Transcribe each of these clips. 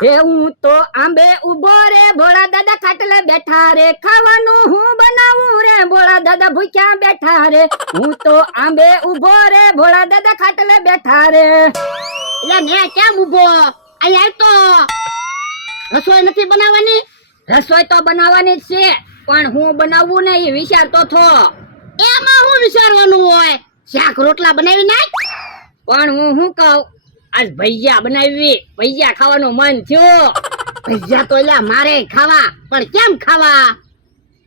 હે હું તો આંબે ઉભો રે ભોળા દાદા ખાટલે બેઠા રે ખાવાનું હું બનાવું રે ભોળા દાદા ભૂખ્યા બેઠા રે હું તો આંબે ઉભો રે ભોળા દાદા ખાટલે બેઠા રે એટલે ને કેમ ઉભો અહીંયા તો રસોઈ નથી બનાવવાની રસોઈ તો બનાવવાની જ છે પણ હું બનાવવું ને એ વિચારતો થો એમાં હું વિચારવાનું હોય શાક રોટલા બનાવી નાખ પણ હું કહું આજ ભજીયા બનાવી ભજીયા ખાવાનું મન થયું ભજીયા તો એટલે મારે ખાવા પણ કેમ ખાવા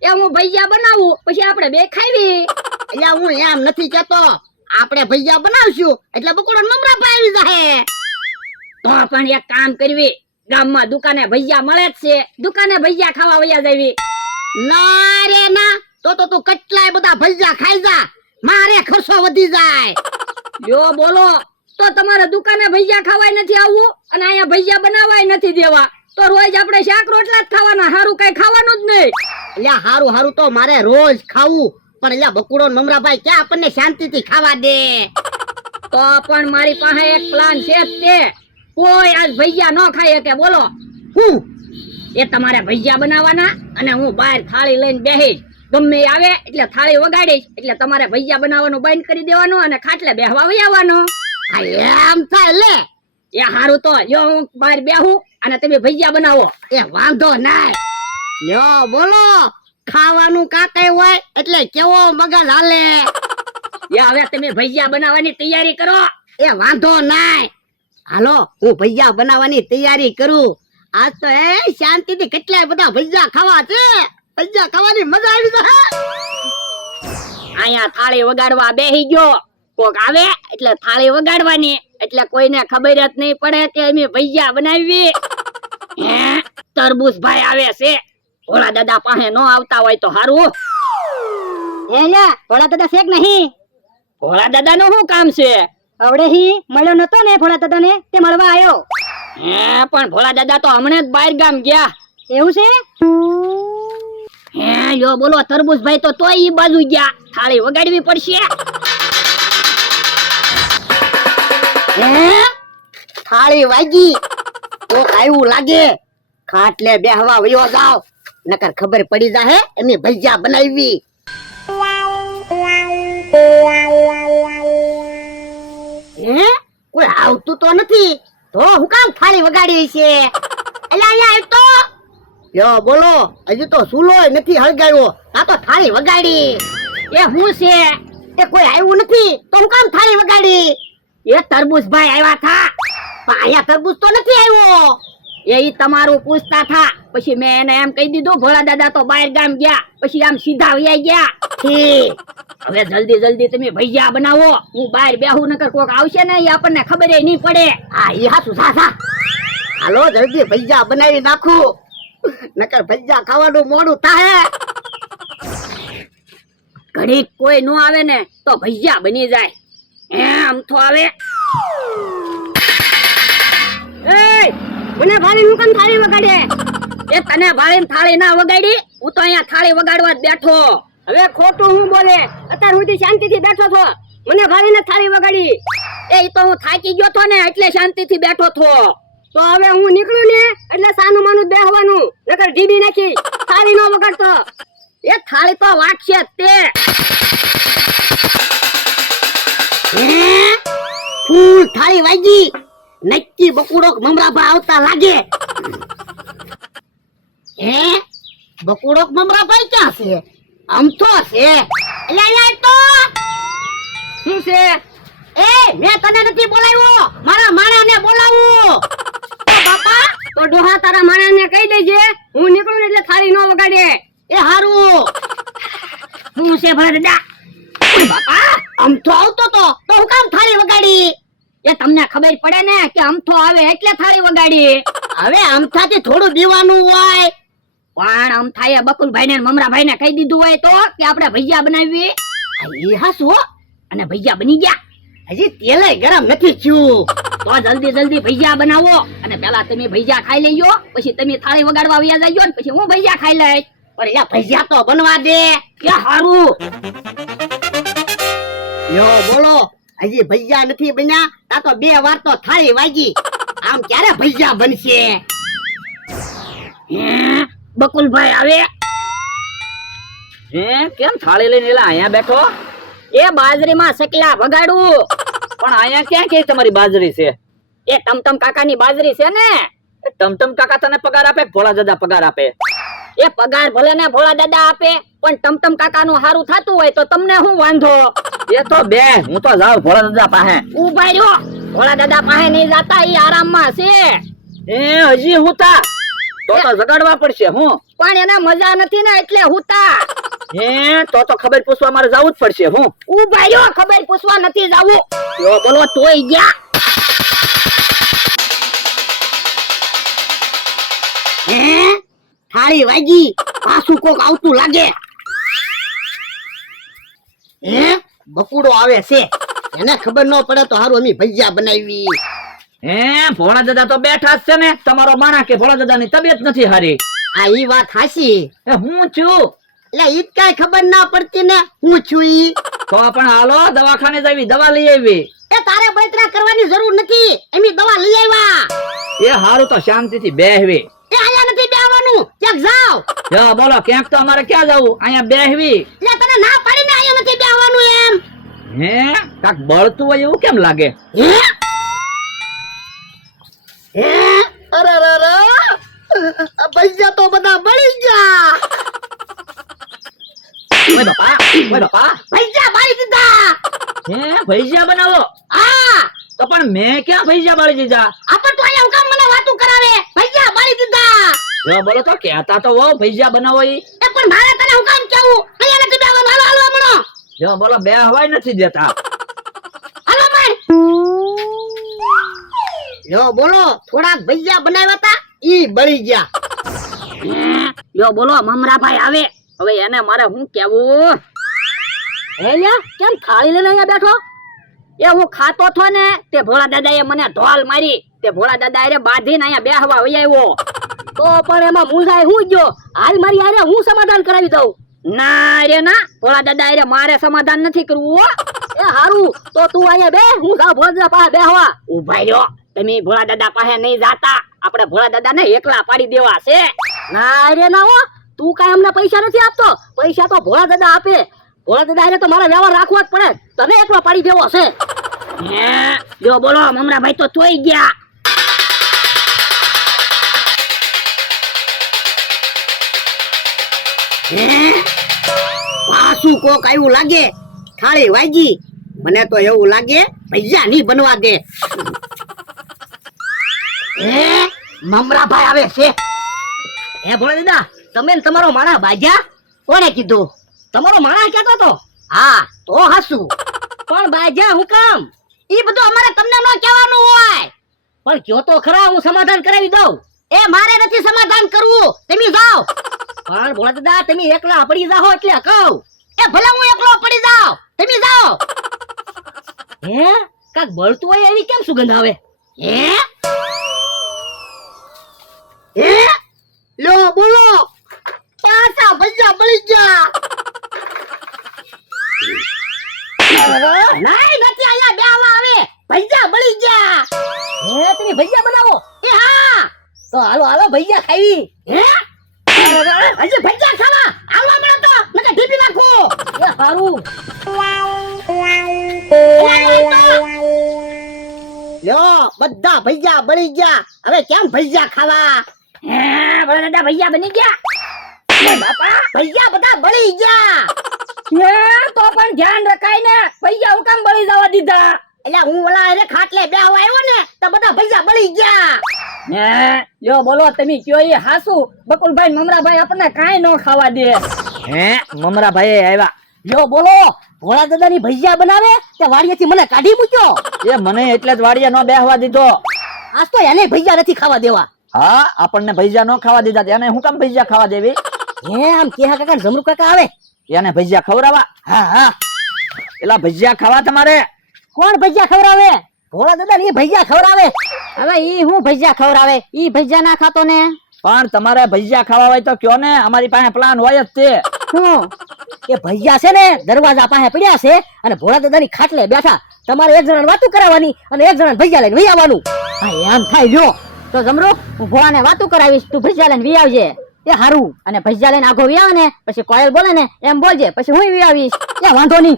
એ હું ભજીયા બનાવું પછી આપણે બે ખાવી એટલે હું એમ નથી કેતો આપણે ભજીયા બનાવશું એટલે બકોડો મમરા પાવી જાહે તો પણ એક કામ કરવી ગામમાં દુકાને ભજીયા મળે જ છે દુકાને ભજીયા ખાવા વયા જાવી ના રે ના તો તું કેટલાય બધા ભજીયા ખાઈ જા મારે ખર્ચો વધી જાય જો બોલો તો તમારે દુકાને ભજીયા ખાવાય નથી આવવું અને અહીંયા ભજીયા બનાવાય નથી દેવા તો રોજ આપણે શાક રોટલા જ ખાવાના હારું કઈ ખાવાનું જ નહીં એટલે હારું હારું તો મારે રોજ ખાવું પણ એટલે બકુડો મમરાભાઈ ક્યાં આપણને શાંતિથી ખાવા દે તો પણ મારી પાસે એક પ્લાન છે જ તે કોઈ આજ ભજીયા ન ખાય કે બોલો હું એ તમારે ભજીયા બનાવવાના અને હું બહાર થાળી લઈને બેહીશ ગમે એ આવે એટલે થાળી વગાડીશ એટલે તમારે ભજીયા બનાવવાનું બંધ કરી દેવાનું અને ખાટલે બેહવા વઈ આવવાનું એમ થાય લે એ હારું તો જો હું બહાર બેહું અને તમે ભજીયા બનાવો એ વાંધો નાય લ્યો બોલો ખાવાનું કાકઈ હોય એટલે કેવો મગજ હાલે એ હવે તમે ભજીયા બનાવવાની તૈયારી કરો એ વાંધો નાય હાલો હું ભજીયા બનાવવાની તૈયારી કરું આજ તો એ શાંતિથી કેટલાય બધા ભજીયા ખાવા છે ભજીયા ખાવાની મજા આવી જાય અહીંયા થાળી વગાડવા બેહી ગયો કોક આવે એટલે થાળી વગાડવાની એટલે કોઈને ખબર જ નહીં પડે કે અમે ભજીયા બનાવી હે તરબૂચ ભાઈ આવે છે ભોળા દાદા પાસે નો આવતા હોય તો હારું એલા ભોળા દાદા શેક નહીં ભોળા દાદા નું શું કામ છે આવડે હી મળ્યો નતો ને ભોળા દાદા ને તે મળવા આવ્યો હે પણ ભોળા દાદા તો હમણાં જ બહાર ગામ ગયા એવું છે હે યો બોલો તરબૂચ ભાઈ તો તોય ઈ બાજુ ગયા થાળી વગાડવી પડશે હે થાળી વાગી કોક આવ્યું લાગે ખાટલે બેહવા વયો જાવ નકર ખબર પડી જાહે એની ભજીયા બનાવી હે કોઈ આવતું તો નથી તો હું કામ થાળી વગાડી છે એટલે અહીંયા આવ તો યો બોલો હજી તો સુલોય નથી હળગાવ્યો આ તો થાળી વગાડી એ હું છે એ કોઈ આવ્યું નથી તો હું કામ થાળી વગાડી એ તરબૂચ ભાઈ આવ્યા થા પણ અહીંયા તરબૂચ તો નથી આવ્યો એ ઈ તમારું પૂછતા થા પછી મેં એને એમ કહી દીધું ભોળા દાદા તો બહાર ગામ ગયા પછી આમ સીધા વયા ગયા ઠીક હવે જલ્દી જલ્દી તમે ભજીયા બનાવો હું બહાર બેહું નકર કોક આવશે ને એ આપણને ખબર નહીં પડે હા ઈ હાસુ સા હાલો જલ્દી ભજીયા બનાવી નાખું નકર ભજીયા ખાવાનું મોડું થાય ઘડીક કોઈ નો આવે ને તો ભજીયા બની જાય એમ તો આવે એ મને ભાળી હું કેમ થાળી વગાડે એ તને ભાળીને થાળી ના વગાડી હું તો અહીંયા થાળી વગાડવા જ બેઠો હવે ખોટું હું બોલે અત્યાર સુધી શાંતિથી બેઠો છો મને ભાળીને થાળી વગાડી એ ઈ તો હું થાકી ગયો તો ને એટલે શાંતિથી બેઠો થો તો હવે હું નીકળું ને એટલે સાનું માનું બેહવાનું નકર ઢીબી નાખી થાળી નો વગાડતો એ થાળી તો વાગશે જ તે ફૂલ થાળી વાગી નક્કી બકુડો મમરાભા આવતા લાગે હે બકુડો મમરાભાઈ ક્યાં છે આમ તો છે એટલે તો શું છે એ મેં તને નથી બોલાવ્યો મારા માણાને બોલાવું બાપા તો ડોહા તારા માણસને કહી દેજે હું નીકળું એટલે થાળી નો વગાડે એ હારું હું છે ભોળા દાદા બાપા આમ તો આવતો તો હું કામ થાળી વગાડી એ તમને ખબર પડે ને કે અમથો આવે એટલે થાળી વગાડી હવે અમથાથી થોડું દીવાનું હોય પણ અમથાએ બકુલભાઈ ને મમરાભાઈ ને કહી દીધું હોય તો કે આપણે ભજીયા બનાવીએ એ હાસુ અને ભજીયા બની ગયા હજી તેલે ગરમ નથી થયું તો જલ્દી જલ્દી ભજીયા બનાવો અને પેલા તમે ભજીયા ખાઈ લેજો પછી તમે થાળી વગાડવા આવ્યા જજો ને પછી હું ભજીયા ખાઈ લઈશ પણ યા ભજીયા તો બનવા દે એ હારું યો બોલો હજી ભજીયા નથી બન્યા આ તો 2 વાર તો થાળી વાગી આમ ક્યારે ભજીયા બનશે હે બકુલભાઈ આવે હે કેમ થાળી લઈને એલા અહીંયા બેઠો? એ બાજરીમાં સકલા વગાડું. પણ અહીંયા ક્યાં કે તમારી બાજરી છે? એ ટમટમ કાકાની બાજરી છે ને. એ ટમટમ કાકા તને પગાર આપે? ભોળા દાદા પગાર આપે? એ પગાર ભલે ને ભોળા દાદા આપે, પણ ટમટમ કાકાનું હારું થતું હોય તો તમને શું વાંધો? એ તો બે હું તો જાઉં ભોળા દાદા પાસે. ઉભા રહ્યો, ભોળા દાદા પાસે નહીં જાતા, ઈ આરામમાં છે. એ હજી હુતા તો જગાડવા પડશે. હું પણ એને મજા નથી ને એટલે હુતા. હે તો ખબર પૂછવા મારે જવું જ પડશે. હું ઉભા રહ્યો, ખબર પૂછવા નથી જાવું. યો બોલો તોય ગયા. હે થાળી વાગી, પાછું કોક આવતું લાગે. હે બકુડો આવે છે, એને ખબર ન પડે તો હારું અમે ભજીયા બનાવી. હે ભોળા દાદા તો બેઠા જ છે ને. તમારો માણા કે ભોળા દાદાની તબિયત નથી હારી. આ ઈ વાત હાચી. એ હું છું એટલે ઈ કઈ ખબર ના પડતી ને હું છું ઈ. તો પણ હાલો દવાખાને જવી, દવા લઈ આવી. એ તારે બળતરા કરવાની જરૂર નથી, એમ દવા લઈ આવ્યા. એ હારું તો શાંતિથી બેહવી. એ આયા નથી બેહવાનું, ક્યાંક જાવ. જો બોલો ક્યાંક તો અમારે ક્યાં જવું? અહીંયા બેહવી. એટલે તને ના પાડીને આયા નથી બેહવાનું એમ. હે કાક બળતું હોય એવું કેમ લાગે? હે હે અરે ભજીયા તો બધા બળી ગયા. ઓય બાપા, ઓય બાપા. ભજીયા બાળી દીધા. હે ભજીયા બનાવો? હા તો પણ મેં ક્યાં ભજીયા બાળી દીધા? આપણ તો આયા હું કામ મને વાતું કરાવે? ભજીયા બાળી દીધા. જો બોલો તો કહેતા તો હોવ ભજીયા બનાવો ઈ. એ પણ મારે તને હું કામ કેવું? અહીંયા નથી બેહવાનું, હાલો હાલો હમણો. જો બોલો બે હવાય નથી દેતા. હાલો ભાઈ. યો બોલો થોડાક ભજીયા બનાવ્યા હતા, ઈ બળી ગયા. યો બોલો મમરાભાઈ આવે. હવે એને મારે શું કેવું? હે લ્યા કેમ થાળી લઈને અહીંયા બેઠો? એ હું ખાતો થો ને તે ભોળા દાદાએ મને ઢોલ મારી. તે ભોળા દાદા અરે બાંધીને અહીંયા બેહવા વઈ આવ્યો. તો પણ એમાં મુંજાય હું ગયો. હાલ મારી હારે હું સમાધાન કરાવી દઉં. ના રે ના, ભોળા દાદા અરે મારે સમાધાન નથી કરવું હો. એ હારું તો તું અહીંયા બે, હું જાઉં ભોળા દાદા પાસે બેહવા. ઉભા રહ્યો, તમે ભોળા દાદા પાસે નહીં જાતા. આપણે ભોળા દાદા ને એકલા પાડી દેવા છે. ના રે ના હો, તું કાંઈ અમને પૈસા નથી આપતો. પૈસા તો ભોળા દાદા આપે. ભોળા દાદા હારે તો મારા વ્યવહાર રાખવા જ પડે. તને એકલો પાડી દેવો છે. હે જો બોલો મમરાભાઈ તો તોય ગયા. હે પાછું કોક આવ્યું લાગે. થાળી વાગી, મને તો એવું લાગે ભજીયા નહીં બનવા દે. હે મમરાભાઈ આવે છે. હે ભોળા દાદા, તમે ને તમારો માણા બાજ્યા? કોણે કીધું? તમારો માણા કહેતો તો. હા તો હાસુ. પણ બાજ્યા હું કામ? ઈ બધું અમારે તમને ન કહેવાનું હોય. પણ કયો તો ખરા, હું સમાધાન કરાવી દઉં. એ મારે નથી સમાધાન કરવું, તમે જાઓ. પણ ભોળા દાદા તમે એકલા પડી જાઓ એટલે કહું. એ ભલે હું એકલો પડી જાઉં, તમે જાઓ. હે કાક બળતું હોય એવી કેમ સુગંધ આવે? હે હે લો બોલો, પાછા ભજીયા બળી ગયા. નહીં નથી, અહીંયા બેહવા આવે. ભજીયા બળી ગયા. હે તમે ભજીયા બનાવો? એ હા તો હાલો હાલો ભજીયા ખાવી. હે હજી ભજીયા ખાવા? હાલો મળે તો નકે ઢીપી નાખો. એ હારું લ્યો, બધા ભજીયા બળી ગયા. હવે કેમ ભજીયા ખાવા? હે ભોળા દાદા ભૈયા બની ગયા. બાપા ભજીયા બધા બળી ગયા. હે તો પણ ધ્યાન રખાય ને, ભૈયા હું કામ બળી જવા દીધા? એટલે હું ઓલા અરે ખાટલે બેહવા આવ્યો ને તો બધા ભજીયા બળી ગયા. હે યો બોલો તમે કયો એ હાસુ? બકુલભાઈ મમરાભાઈ આપણને કાંઈ ન ખાવા દે. હે મમરાભાઈ આવ્યા. લ્યો બોલો, ભોળા દાદાની ભજીયા બનાવે તે વાડીએથી મને કાઢી મૂક્યો. એ મને એટલે જ વાડીએ ન બેહવા દીધો. આજ તો એને ભજીયા નથી ખાવા દેવા. હા આપણને ભજીયા ન ખાવા દીધા, એને હું કામ ભજીયા ખાવા દેવી? હે આમ કેહા કાકા જમરૂ કાકા આવે, એને ભજીયા ખવડાવવા? હા હા એલા ભજીયા ખાવા તમારે? કોણ ભજીયા ખવડાવે? ભોળા દાદા ને ભજીયા ખવડાવે. હવે ઈ હું ભજીયા ખવડાવે? ઈ ભજીયા ના ખાતો ને. પણ તમારે ભજીયા ખાવા હોય તો કયો ને, અમારી પાસે પ્લાન હોય જ તે. હું એ ભજીયા છે ને દરવાજા પાસે પડ્યા છે અને ભોળા દાદાની ખાટલે બેઠા. તમારે એક જણાને વાતું કરાવવાની અને એક જણાને ભજીયા લઈને વહી આવવાનું. હા એમ થાય લ્યો. તો જમરો હું ભોળાને વાતું કરાવીશ, તું ભજીયા લઈને વી આવજે. એ હારું. અને ભજીયા લઈને આગો વી આવે ને પછી કોયલ બોલે ને એમ બોલજે, પછી હું વી આવીશ. એ વાંધો નહીં.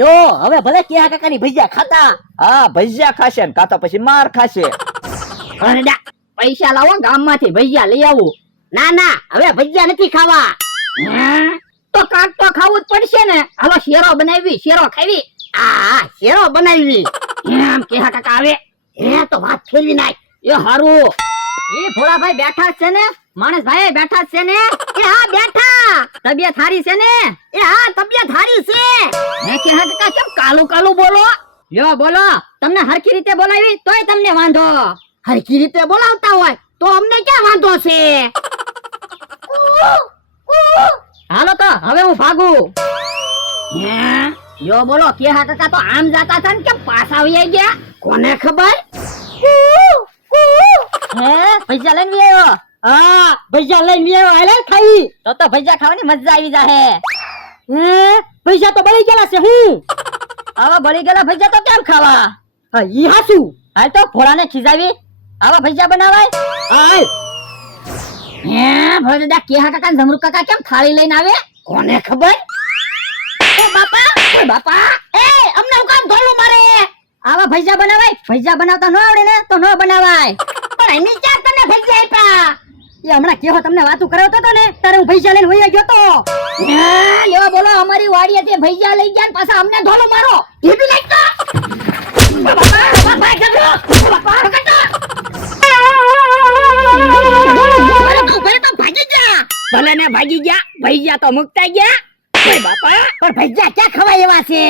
યો હવે ભલે કેહા કાકાની ભજીયા ખાતા. હા ભજીયા ખાશે ને કાં તો પછી માર ખાશે. ભરડા પૈસા લાવો ગામમાંથી ભજીયા લઈ આવું. ના ના હવે ભજીયા નથી ખાવા. હે? તો કાક તો ખાવું જ પડશે ને. હાલો શેરો બનાવી, શેરો ખાવી. આ શેરો બનાવી. એમ કેહા કાકા આવે. હે તો વાત ફેરવી નાખ. એ હારું. એ ભોળાભાઈ બેઠા જ છે ને? માણસભાઈ બેઠા જ છે ને? એ હા બેઠા. તબિયત સારી છે ને? એ હા તબિયત સારી છે. હે કેહા કાકા કેમ કાલું કાલું બોલો? લ્યો બોલો. તમને હરખી રીતે બોલાવી તોય તમને વાંધો. હરખી રીતે બોલાવતા હોય તો અમને ક્યાં વાંધો છે. હાલો તો હવે હું ભાગું. હે? યો બોલો કેહા કાકા તો આમ જાતા હતા ને કેમ પાછા આવી ગયા? કોને ખબર. હે ભજીયા લઈને વી આવ્યો? હા ભજીયા લઈને આવ્યો. હાલે ખાઈ. તો ભજીયા ખાવાની મજા આવી જાહે. હે પૈસા તો બળી ગયેલા છે. હું આવા બળી ગયેલા ભજીયા તો કેમ ખાવા? હા ઈ હાસુ. હાલ તો ભોળાને ખીજાવી આવા ભજીયા બનાવાય. હાય હે ભરડા કેહા કાકા ને જમરૂ કાકા કેમ થાળી લઈને આવે? કોને ખબર. ઓ બાપા, ઓ બાપા. એ અમને હું કામ ધોલું મારે. આવા ભજીયા બનાવાય? ભજીયા બનાવતા ન આવડે ને તો ન બનાવાય. પણ એની ક્યાં તને ભજીયા આપ્યા. એ હમણાં કેવો તમને વાતું કરાવતો હતો ને ત્યારે હું ભજીયા લઈને વહી ગયો તો. હે યો બોલો અમારી વાડીએથી ભજીયા લઈ ગયા ને પાછા અમને ધોલો મારો. ઢીબી નાખ તો. બાપા, બાપા જમરો. બાપા પકડો. ભલે તો ભાગી જા. ભલે ને ભાગી ગયા, ભજીયા તો મુકતા ગયા. ઓય બાપા, પણ ભજીયા ક્યાં ખવાય એવા છે.